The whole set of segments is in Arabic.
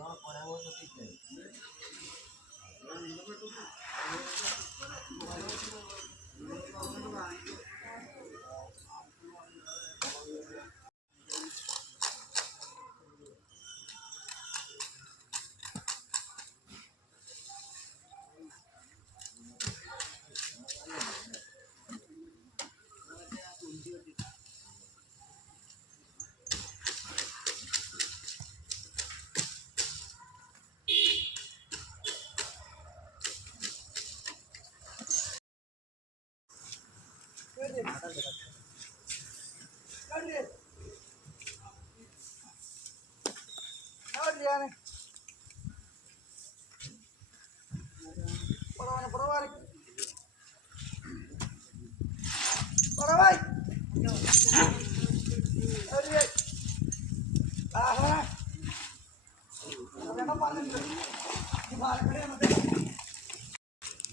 No, ponemos un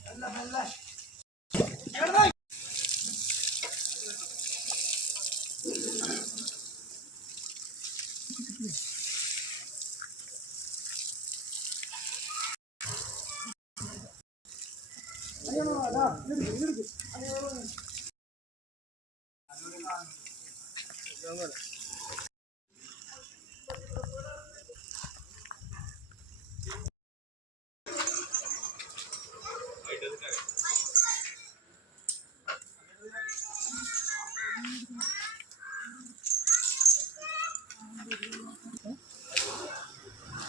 നല്ല നല്ല Gracias.